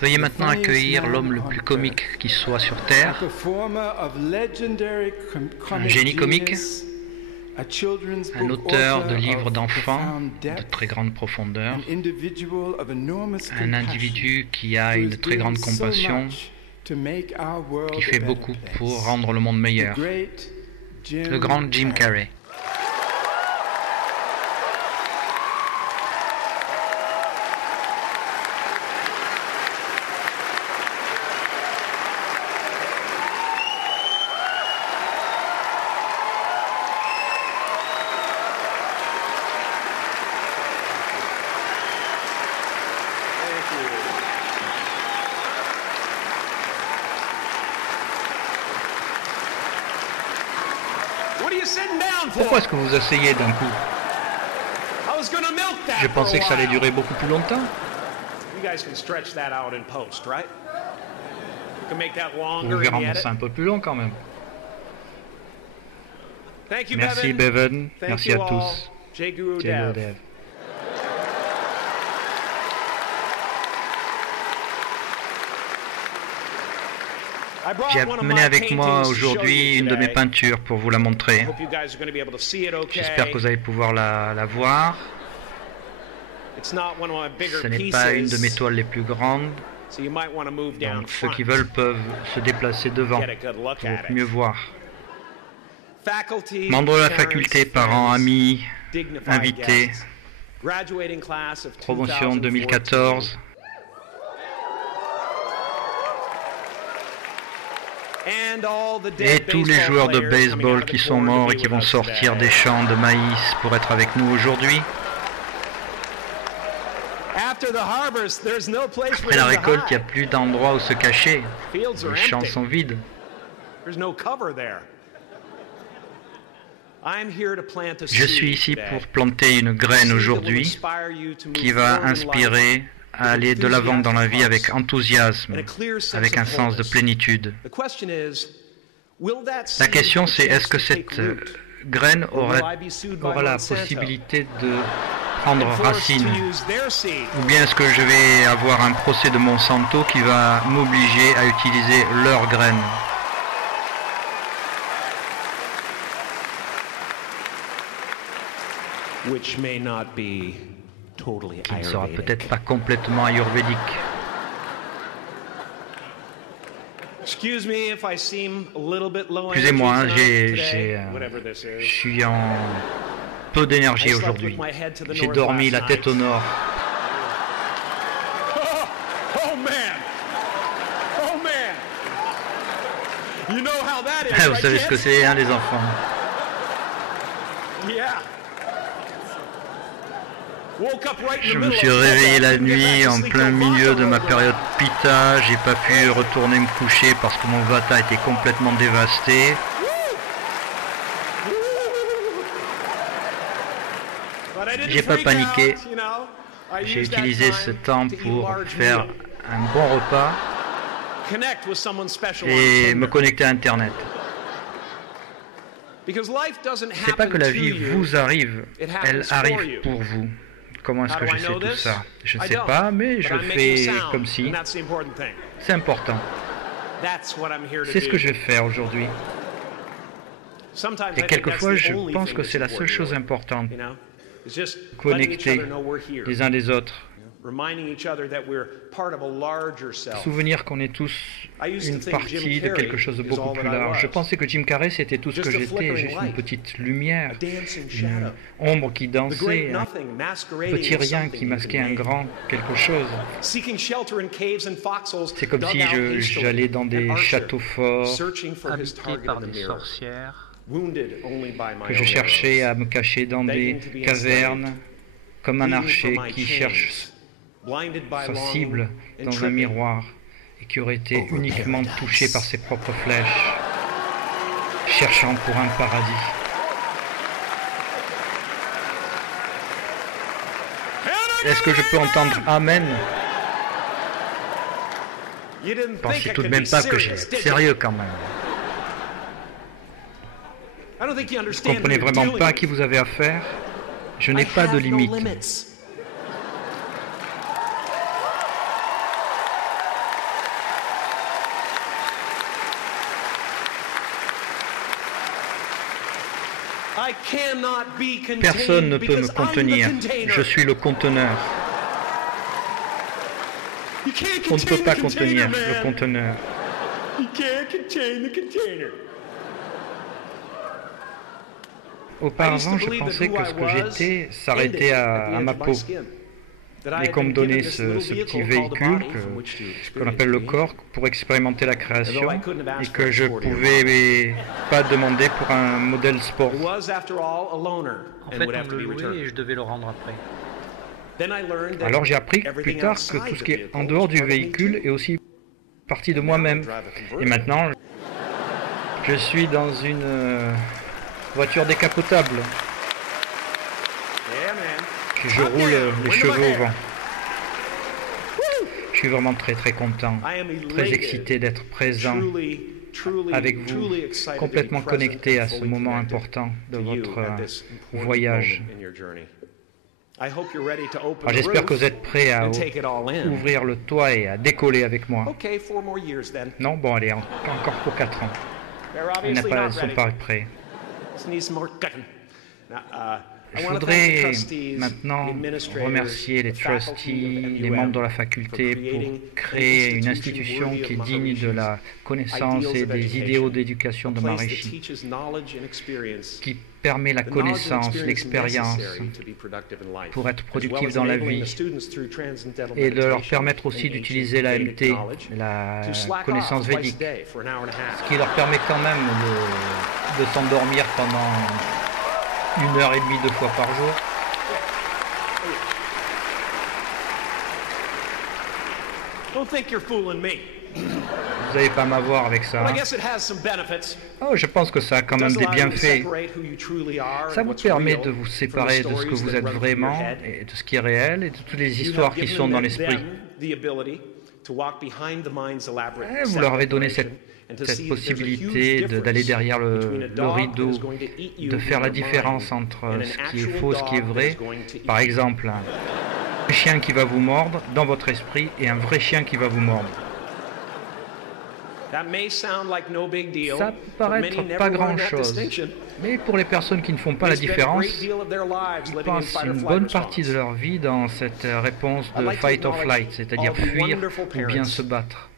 Veuillez maintenant accueillir l'homme le plus comique qui soit sur Terre, un génie comique, un auteur de livres d'enfants de très grande profondeur, un individu qui a une très grande compassion, qui fait beaucoup pour rendre le monde meilleur, le grand Jim Carrey. Pourquoi est-ce que vous vous asseyez d'un coup? Je pensais que ça allait durer beaucoup plus longtemps. Vous pouvez rendre ça un peu plus long quand même. Merci Bevan, merci à tous. Jay Guru Dev. J'ai amené avec moi aujourd'hui une de mes peintures pour vous la montrer. J'espère que vous allez pouvoir la voir. Ce n'est pas une de mes toiles les plus grandes, donc ceux qui veulent peuvent se déplacer devant pour mieux voir. Membres de la faculté, parents, amis, invités, promotion 2014. Et tous les joueurs de baseball qui sont morts et qui vont sortir des champs de maïs pour être avec nous aujourd'hui. Après la récolte, il n'y a plus d'endroit où se cacher. Les champs sont vides. Je suis ici pour planter une graine aujourd'hui qui va inspirer à aller de l'avant dans la vie avec enthousiasme, avec un sens de plénitude. La question c'est, est-ce que cette graine aura la possibilité de prendre racine, ou bien est-ce que je vais avoir un procès de Monsanto qui va m'obliger à utiliser leur graine? Qui ne sera peut-être pas complètement ayurvédique. Excusez-moi, je suis en peu d'énergie aujourd'hui. J'ai dormi la tête au nord. Vous savez ce que c'est, hein, les enfants? Je me suis réveillé la nuit en plein milieu de ma période Pitta. J'ai pas pu retourner me coucher parce que mon vata était complètement dévasté. J'ai pas paniqué. J'ai utilisé ce temps pour faire un bon repas et me connecter à Internet. C'est pas que la vie vous arrive, elle arrive pour vous. Comment est-ce que je sais tout ça? Je ne sais pas, mais je le fais comme si. C'est important. C'est ce que je vais faire aujourd'hui. Et quelquefois, je pense que c'est la seule chose importante. Connecter les uns les autres. Souvenir qu'on est tous une partie de quelque chose de beaucoup plus large. Je pensais que Jim Carrey c'était tout ce que j'étais, juste une petite lumière, une ombre qui dansait, un petit rien qui masquait un grand quelque chose. C'est comme si j'allais dans des châteaux forts, habités par des sorcières, que je cherchais à me cacher dans des cavernes, comme un archer qui cherche sa cible dans un miroir et qui aurait été uniquement touché par ses propres flèches, cherchant pour un paradis. Est-ce que je peux entendre Amen? Pensez tout de même pas que j'ai sérieux quand même. Vous ne comprenez vraiment pas à qui vous avez affaire? Je n'ai pas de limite. Personne ne peut me contenir. Je suis le conteneur. On ne peut pas contenir le conteneur. Auparavant, je pensais que ce que j'étais s'arrêtait à ma peau. Et qu'on me donnait ce petit véhicule qu'on appelle le corps pour expérimenter la création et que je ne pouvais pas demander pour un modèle sport. En fait, on me le louait et je devais le rendre après. Alors j'ai appris plus tard que tout ce qui est en dehors du véhicule est aussi partie de moi-même. Et maintenant, je suis dans une voiture décapotable. Je roule les cheveux au vent. Je suis vraiment très très content, très excité d'être présent avec vous, complètement connecté à ce moment important de votre voyage. J'espère que vous êtes prêts à ouvrir le toit et à décoller avec moi. Non, bon allez, encore pour 4 ans. Ils ne sont pas prêts. Je voudrais maintenant remercier les trustees, les membres de la faculté pour créer une institution qui est digne de la connaissance et des idéaux d'éducation de Maharishi, qui permet la connaissance, l'expérience pour être productif dans la vie et de leur permettre aussi d'utiliser l'AMT, la connaissance védique, ce qui leur permet quand même de s'endormir pendant 1h30 2 fois par jour. Vous n'allez pas m'avoir avec ça. Hein? Oh, je pense que ça a quand même des bienfaits. Ça vous permet de vous séparer de ce que vous êtes vraiment et de ce qui est réel et de toutes les histoires qui sont dans l'esprit. Vous leur avez donné cette possibilité d'aller derrière le rideau, de faire la différence entre ce qui est faux, ce qui est vrai. Par exemple, un chien qui va vous mordre dans votre esprit et un vrai chien qui va vous mordre. Ça peut paraître pas grand-chose, mais pour les personnes qui ne font pas la différence, ils passent une bonne partie de leur vie dans cette réponse de fight or flight, c'est-à-dire fuir ou bien se battre.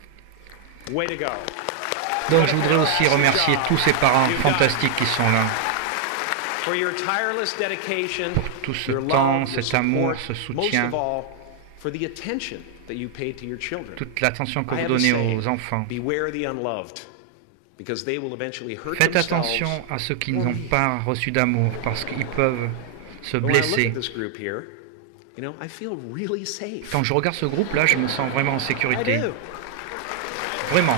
Donc je voudrais aussi remercier tous ces parents fantastiques qui sont là. Pour tout ce temps, cet amour, ce soutien, toute l'attention que vous donnez aux enfants. Faites attention à ceux qui n'ont pas reçu d'amour parce qu'ils peuvent se blesser. Quand je regarde ce groupe-là, je me sens vraiment en sécurité. Vraiment.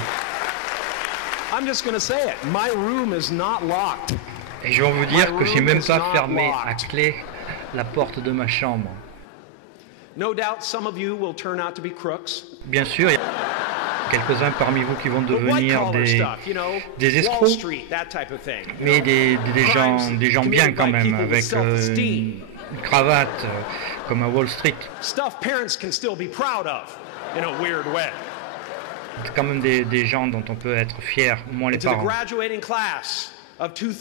Et je vais vous dire que j'ai même pas fermé à clé la porte de ma chambre. Bien sûr, il y a quelques-uns parmi vous qui vont devenir des escrocs, mais des gens bien quand même, avec une cravate comme à Wall Street. C'est quand même des gens dont on peut être fier, au moins les parents.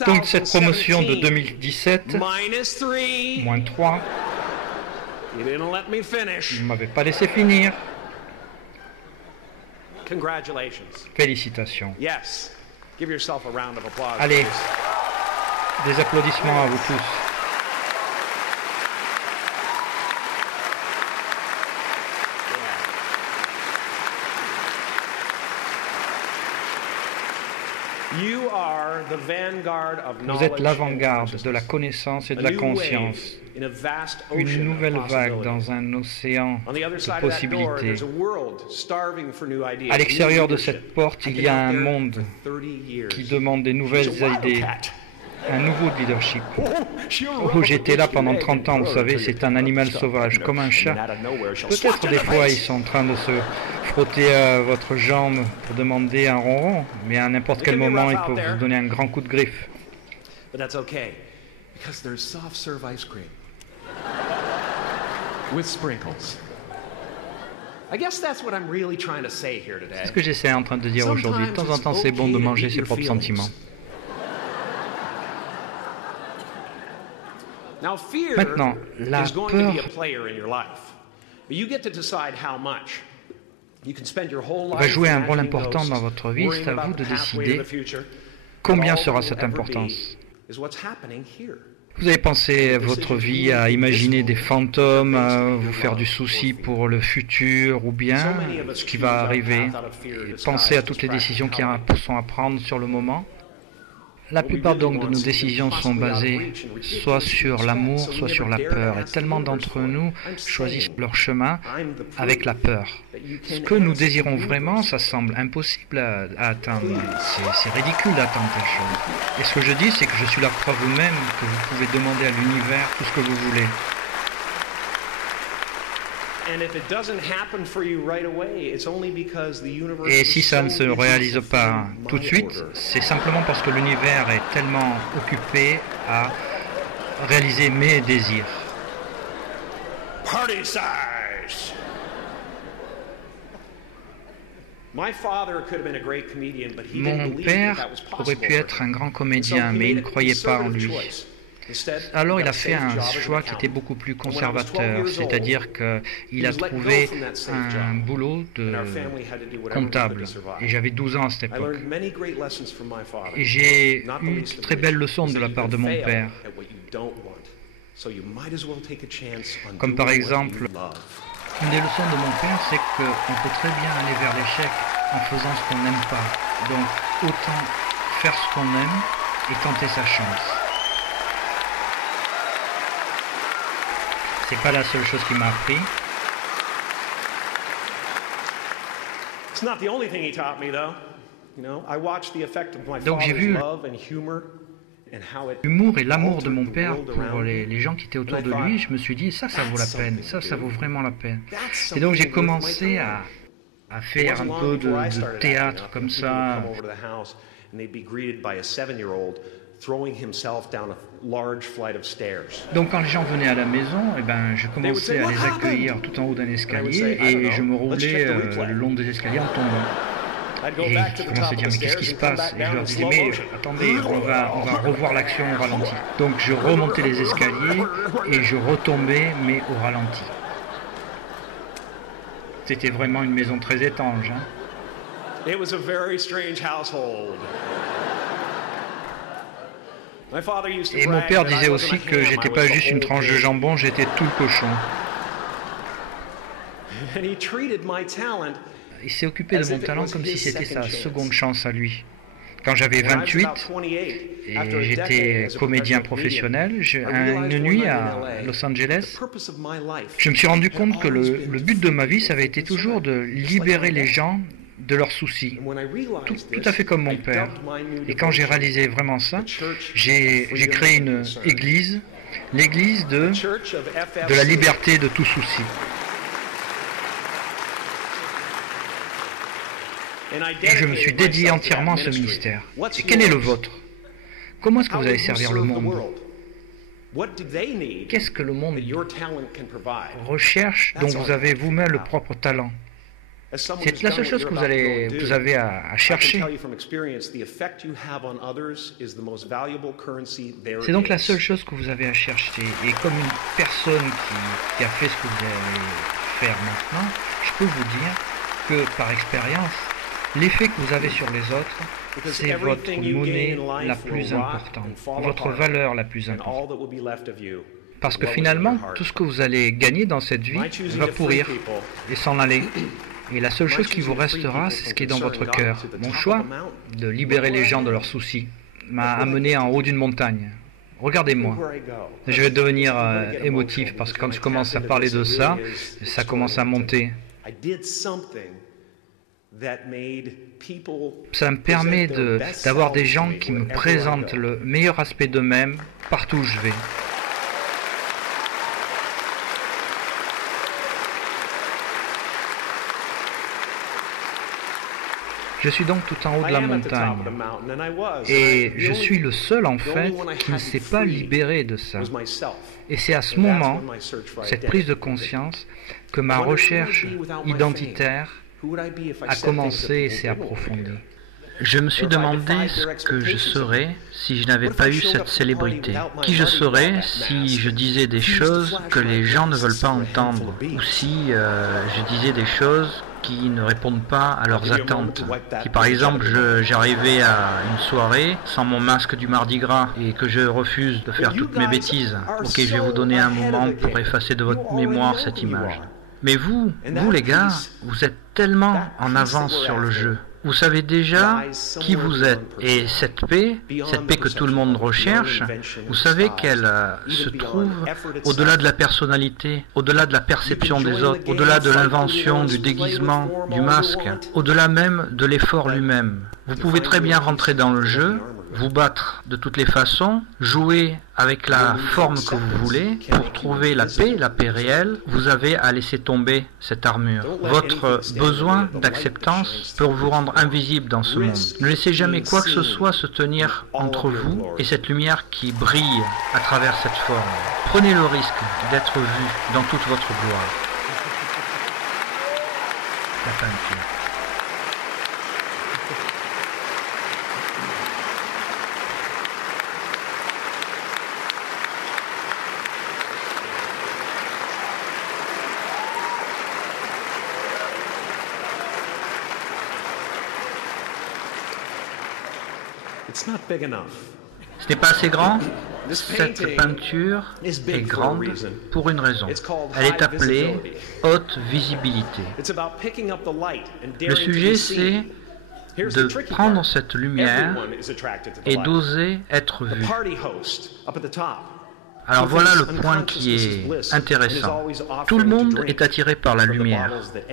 Donc cette promotion de 2017, moins 3, vous ne m'avez pas laissé finir. Félicitations. Allez, des applaudissements à vous tous. Vous êtes l'avant-garde de la connaissance et de la conscience. Une nouvelle vague dans un océan de possibilités. À l'extérieur de cette porte, il y a un monde qui demande des nouvelles idées, un nouveau leadership. Oh, j'étais là pendant 30 ans, vous savez, c'est un animal sauvage, comme un chat. Peut-être des fois, ils sont en train de se frotter à votre jambe pour demander un ronron, mais à n'importe quel moment, ils peuvent vous donner un grand coup de griffe. C'est ce que j'essaie en train de dire aujourd'hui. De temps en temps, c'est bon de manger ses propres sentiments. Maintenant, la peur va jouer un rôle important dans votre vie. C'est à vous de décider combien sera cette importance. Vous avez pensé votre vie à imaginer des fantômes, à vous faire du souci pour le futur ou bien ce qui va arriver. Pensez à toutes les décisions qui sont à prendre sur le moment. La plupart donc de nos décisions sont basées soit sur l'amour, soit sur la peur. Et tellement d'entre nous choisissent leur chemin avec la peur. Ce que nous désirons vraiment, ça semble impossible à atteindre. C'est ridicule d'attendre quelque chose. Et ce que je dis, c'est que je suis la preuve même que vous pouvez demander à l'univers tout ce que vous voulez. Et si ça ne se réalise pas tout de suite, c'est simplement parce que l'univers est tellement occupé à réaliser mes désirs. Mon père aurait pu être un grand comédien, mais il ne croyait pas en lui. Alors il a fait un choix qui était beaucoup plus conservateur, c'est-à-dire qu'il a trouvé un boulot de comptable. Et j'avais 12 ans à cette époque. Et j'ai eu de très belles leçons de la part de mon père. Comme par exemple, une des leçons de mon père, c'est qu'on peut très bien aller vers l'échec en faisant ce qu'on n'aime pas. Donc autant faire ce qu'on aime et tenter sa chance. C'est pas la seule chose qu'il m'a appris. Donc j'ai vu l'humour et l'amour de mon père pour les gens qui étaient autour de lui. Je me suis dit, ça vaut la peine, ça vaut vraiment la peine. Et donc j'ai commencé à faire un peu de théâtre comme ça. Donc quand les gens venaient à la maison, je commençais à les accueillir tout en haut d'un escalier et je me roulais le long des escaliers en tombant. Et ils commençaient à dire mais qu'est-ce qui se passe? Et je leur disais mais attendez, on va revoir l'action au ralenti. Donc je remontais les escaliers et je retombais mais au ralenti. C'était vraiment une maison très étrange. Hein? It was a very strange household. Et mon père disait aussi que j'étais pas juste une tranche de jambon, j'étais tout le cochon. Il s'est occupé de mon talent comme si c'était sa seconde chance à lui. Quand j'avais 28 et j'étais comédien professionnel, une nuit à Los Angeles, je me suis rendu compte que le but de ma vie, ça avait été toujours de libérer les gens de leurs soucis, tout à fait comme mon père. Et quand j'ai réalisé vraiment ça, j'ai créé une église, l'église de la liberté de tout souci. Et je me suis dédié entièrement à ce ministère. Et quel est le vôtre? Comment est-ce que vous allez servir le monde? Qu'est-ce que le monde recherche dont vous avez vous-même le propre talent? C'est la seule chose que vous avez à chercher. C'est donc la seule chose que vous avez à chercher. Et comme une personne qui a fait ce que vous allez faire maintenant, je peux vous dire que par expérience, l'effet que vous avez sur les autres, c'est votre monnaie la plus importante, votre valeur la plus importante. Parce que finalement, tout ce que vous allez gagner dans cette vie va pourrir et s'en aller. Et la seule chose qui vous restera, c'est ce qui est dans votre cœur. Mon choix de libérer les gens de leurs soucis m'a amené en haut d'une montagne. Regardez-moi. Je vais devenir émotif parce que quand je commence à parler de ça, ça commence à monter. Ça me permet d'avoir des gens qui me présentent le meilleur aspect d'eux-mêmes partout où je vais. Je suis donc tout en haut de la montagne et je suis le seul en fait qui ne s'est pas libéré de ça. Et c'est à ce moment, cette prise de conscience, que ma recherche identitaire a commencé et s'est approfondie. Je me suis demandé ce que je serais si je n'avais pas eu cette célébrité. Qui je serais si je disais des choses que les gens ne veulent pas entendre, ou si je disais des choses qui ne répondent pas à leurs attentes. Si par exemple j'arrivais à une soirée sans mon masque du Mardi Gras et que je refuse de faire toutes mes bêtises, ok, je vais vous donner un moment pour effacer de votre mémoire cette image. Mais vous les gars, vous êtes tellement en avance sur le jeu. Vous savez déjà qui vous êtes. Et cette paix que tout le monde recherche, vous savez qu'elle se trouve au-delà de la personnalité, au-delà de la perception des autres, au-delà de l'invention, du déguisement, du masque, au-delà même de l'effort lui-même. Vous pouvez très bien rentrer dans le jeu, vous battre de toutes les façons, jouer avec la forme que vous voulez. Pour trouver la paix réelle, vous avez à laisser tomber cette armure. Votre besoin d'acceptance peut vous rendre invisible dans ce monde. Ne laissez jamais quoi que ce soit se tenir entre vous et cette lumière qui brille à travers cette forme. Prenez le risque d'être vu dans toute votre gloire. La peinture. Ce n'est pas assez grand. Cette peinture est grande pour une raison. Elle est appelée haute visibilité. Le sujet, c'est de prendre cette lumière et d'oser être vu. Alors voilà le point qui est intéressant. Tout le monde est attiré par la lumière.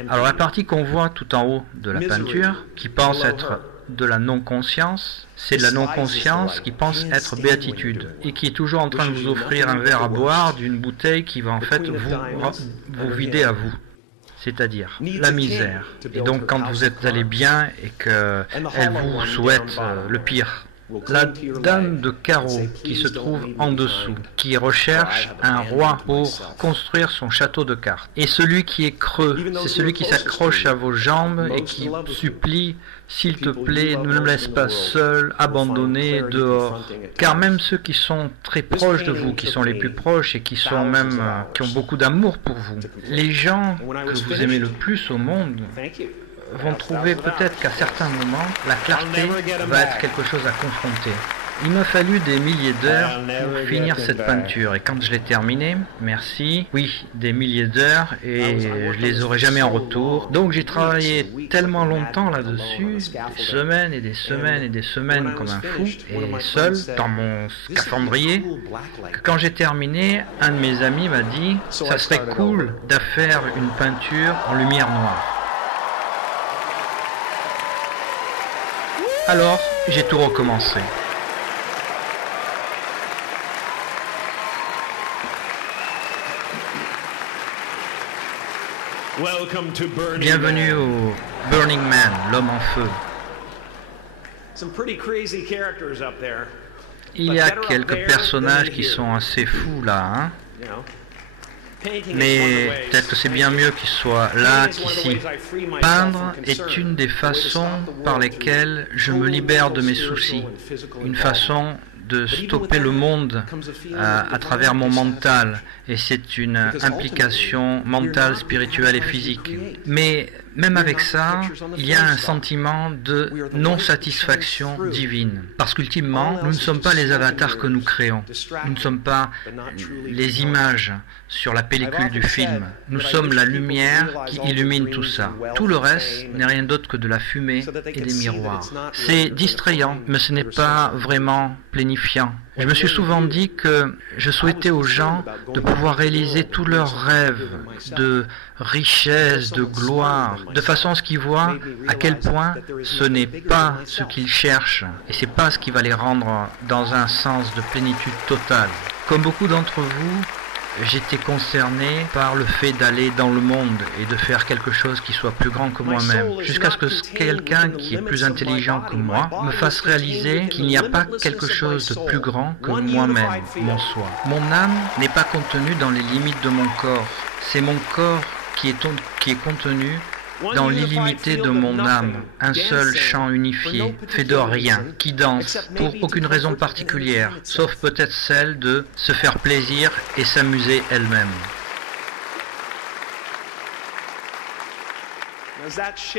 Alors la partie qu'on voit tout en haut de la peinture, qui pense être de la non-conscience, c'est de la non-conscience qui pense être béatitude et qui est toujours en train de vous offrir un verre à boire d'une bouteille qui va en fait vous vider à vous, c'est-à-dire la misère. Et donc quand vous êtes allé bien et qu'elle vous souhaite le pire, la dame de carreau qui se trouve en dessous, qui recherche un roi pour construire son château de cartes. Et celui qui est creux, c'est celui qui s'accroche à vos jambes et qui supplie, s'il te plaît, ne me laisse pas seul, abandonné, dehors. Car même ceux qui sont très proches de vous, qui sont les plus proches et qui sont même, qui ont beaucoup d'amour pour vous, les gens que vous aimez le plus au monde, vont trouver peut-être qu'à certains moments, la clarté va être quelque chose à confronter. Il m'a fallu des milliers d'heures pour finir cette peinture. Et quand je l'ai terminée, merci, oui, des milliers d'heures, et je les aurai jamais en retour. Donc j'ai travaillé tellement longtemps là-dessus, des semaines et des semaines et des semaines comme un fou, et seul, dans mon scaphandrier, que quand j'ai terminé, un de mes amis m'a dit « ça serait cool de faire une peinture en lumière noire ». Alors, j'ai tout recommencé. Bienvenue au Burning Man, l'homme en feu. Il y a quelques personnages qui sont assez fous là, hein? Mais peut-être que c'est bien mieux qu'ils soient là qu'ici. Peindre est une des façons par lesquelles je me libère de mes soucis. Une façon de stopper le monde à travers mon mental. Et c'est une implication mentale, spirituelle et physique. Mais même avec ça, il y a un sentiment de non-satisfaction divine. Parce qu'ultimement, nous ne sommes pas les avatars que nous créons. Nous ne sommes pas les images sur la pellicule du film. Nous sommes la lumière qui illumine tout ça. Tout le reste n'est rien d'autre que de la fumée et des miroirs. C'est distrayant, mais ce n'est pas vraiment plénifiant. Je me suis souvent dit que je souhaitais aux gens de pouvoir réaliser tous leurs rêves de richesse, de gloire, de façon à ce qu'ils voient à quel point ce n'est pas ce qu'ils cherchent et c'est pas ce qui va les rendre dans un sens de plénitude totale. Comme beaucoup d'entre vous, j'étais concerné par le fait d'aller dans le monde et de faire quelque chose qui soit plus grand que moi-même, jusqu'à ce que quelqu'un qui est plus intelligent que moi me fasse réaliser qu'il n'y a pas quelque chose de plus grand que moi-même, mon soi. Mon âme n'est pas contenue dans les limites de mon corps, c'est mon corps qui est contenu Dans l'illimité de mon âme, un seul chant unifié, fait de rien, qui danse pour aucune raison particulière, sauf peut-être celle de se faire plaisir et s'amuser elle-même.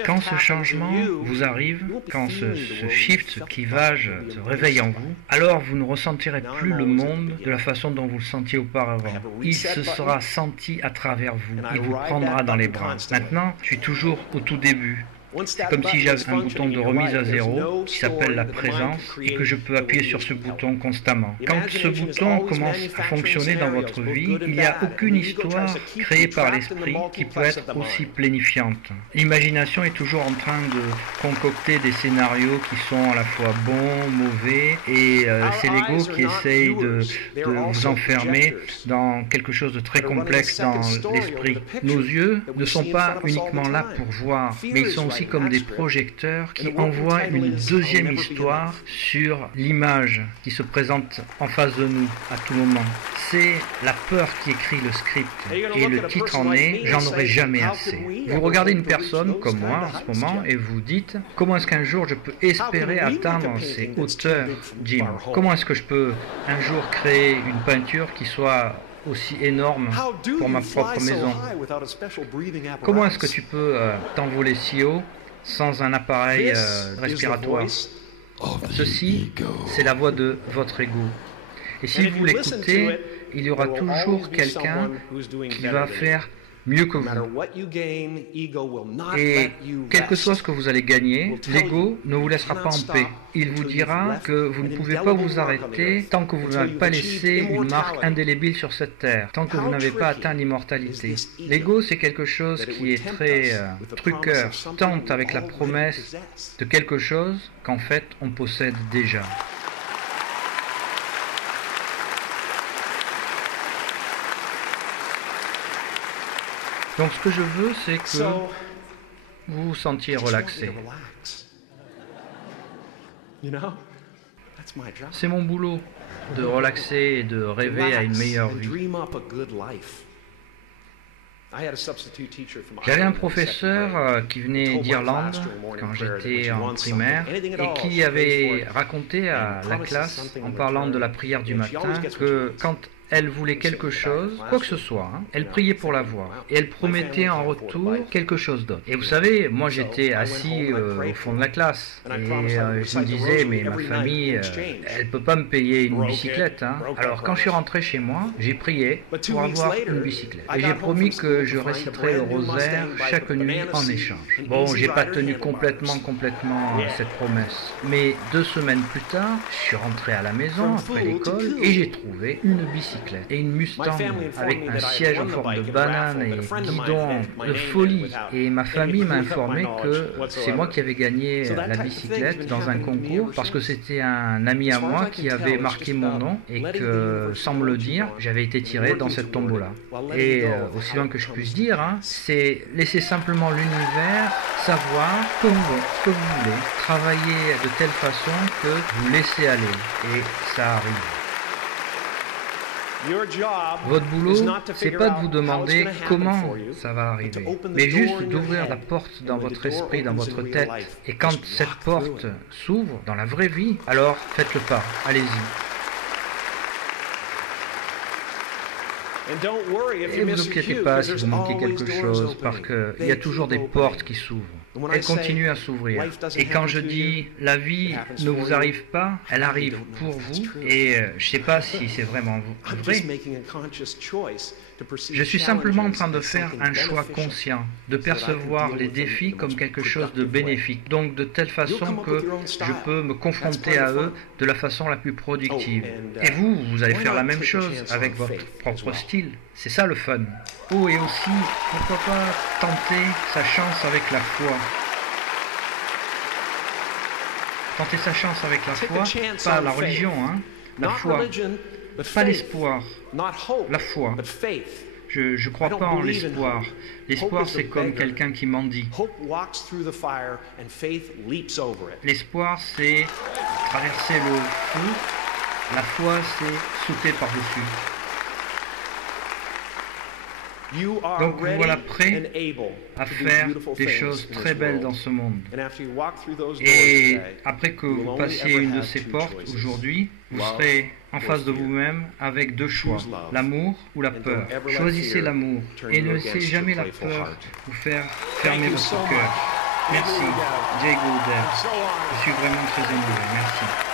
Quand ce changement vous arrive, quand ce shift, ce clivage se réveille en vous, alors vous ne ressentirez plus le monde de la façon dont vous le sentiez auparavant. Il se sera senti à travers vous, il vous prendra dans les bras. Maintenant, je suis toujours au tout début. C'est comme si j'avais un bouton de remise à zéro qui s'appelle la présence et que je peux appuyer sur ce bouton constamment. Quand ce bouton commence à fonctionner dans votre vie, il n'y a aucune histoire créée par l'esprit qui peut être aussi plénifiante. L'imagination est toujours en train de concocter des scénarios qui sont à la fois bons, mauvais, et c'est l'ego qui essaye de vous enfermer dans quelque chose de très complexe dans l'esprit. Nos yeux ne sont pas uniquement là pour voir, mais ils sont aussi comme des projecteurs qui envoient une deuxième histoire sur l'image qui se présente en face de nous à tout moment. C'est la peur qui écrit le script et le titre en est « J'en aurai jamais assez ». Vous regardez une personne comme moi en ce moment et vous dites « Comment est-ce qu'un jour je peux espérer atteindre ces hauteurs, Jim ? Comment est-ce que je peux un jour créer une peinture qui soit aussi énorme pour ma propre maison. Comment est-ce que tu peux t'envoler si haut sans un appareil respiratoire? Ceci, c'est la voix de votre ego. Et si vous l'écoutez, il y aura toujours quelqu'un qui va faire mieux que vous. Et quel que soit ce que vous allez gagner, l'ego ne vous laissera pas en paix. Il vous dira que vous ne pouvez pas vous arrêter tant que vous n'avez pas laissé une marque indélébile sur cette terre, tant que vous n'avez pas atteint l'immortalité. L'ego, c'est quelque chose qui est très truqueur, tente avec la promesse de quelque chose qu'en fait on possède déjà. Donc ce que je veux, c'est que vous vous sentiez relaxé. C'est mon boulot de relaxer et de rêver à une meilleure vie. J'avais un professeur qui venait d'Irlande quand j'étais en primaire et qui avait raconté à la classe, en parlant de la prière du matin, que quand elle voulait quelque chose, quoi que ce soit, elle priait pour l'avoir et elle promettait en retour quelque chose d'autre. Et vous savez, moi j'étais assis au fond de la classe et je me disais, mais ma famille, elle peut pas me payer une bicyclette. Alors quand je suis rentré chez moi, j'ai prié pour avoir une bicyclette et j'ai promis que je réciterais le rosaire chaque nuit en échange. Bon, j'ai pas tenu complètement cette promesse, mais 2 semaines plus tard, je suis rentré à la maison après l'école et j'ai trouvé une bicyclette et une Mustang avec un siège en forme de banane et guidon de folie. Et ma famille m'a informé que c'est moi qui avais gagné la bicyclette dans un concours parce que c'était un ami à moi qui avait marqué mon nom et que, sans me le dire, j'avais été tiré dans cette tombola. Et aussi loin que je puisse dire, c'est laisser simplement l'univers savoir ce que vous voulez, travailler de telle façon que vous laissez aller et ça arrive. Votre boulot, c'est pas de vous demander comment ça va arriver, mais juste d'ouvrir la porte dans votre esprit, dans votre tête. Et quand cette porte s'ouvre dans la vraie vie, alors faites le pas, allez-y. Et ne vous inquiétez pas si vous manquez quelque chose, parce qu'il y a toujours des portes qui s'ouvrent. Elle continue à s'ouvrir. Et quand je dis « la vie ne vous arrive pas », elle arrive pour vous. Et je ne sais pas si c'est vraiment vrai. Je suis simplement en train de faire un choix conscient, de percevoir les défis comme quelque chose de bénéfique, donc de telle façon que je peux me confronter à eux de la façon la plus productive. Et vous allez faire la même chose avec votre propre style. C'est ça le fun. Oh, et aussi, pourquoi pas tenter sa chance avec la foi. Tenter sa chance avec la foi, pas la religion, la foi. Pas l'espoir, la foi. Je ne crois pas en l'espoir. L'espoir, c'est comme quelqu'un qui mendie. L'espoir, c'est traverser le feu. La foi, c'est sauter par-dessus. Donc vous voilà prêt à faire des choses très belles dans ce monde. Et après que vous passiez une de ces portes aujourd'hui, vous serez en face de vous-même avec deux choix, l'amour ou la peur. Choisissez l'amour et ne laissez jamais la peur vous faire fermer votre cœur. Merci, Jay Goldberg. Je suis vraiment très ému. Merci.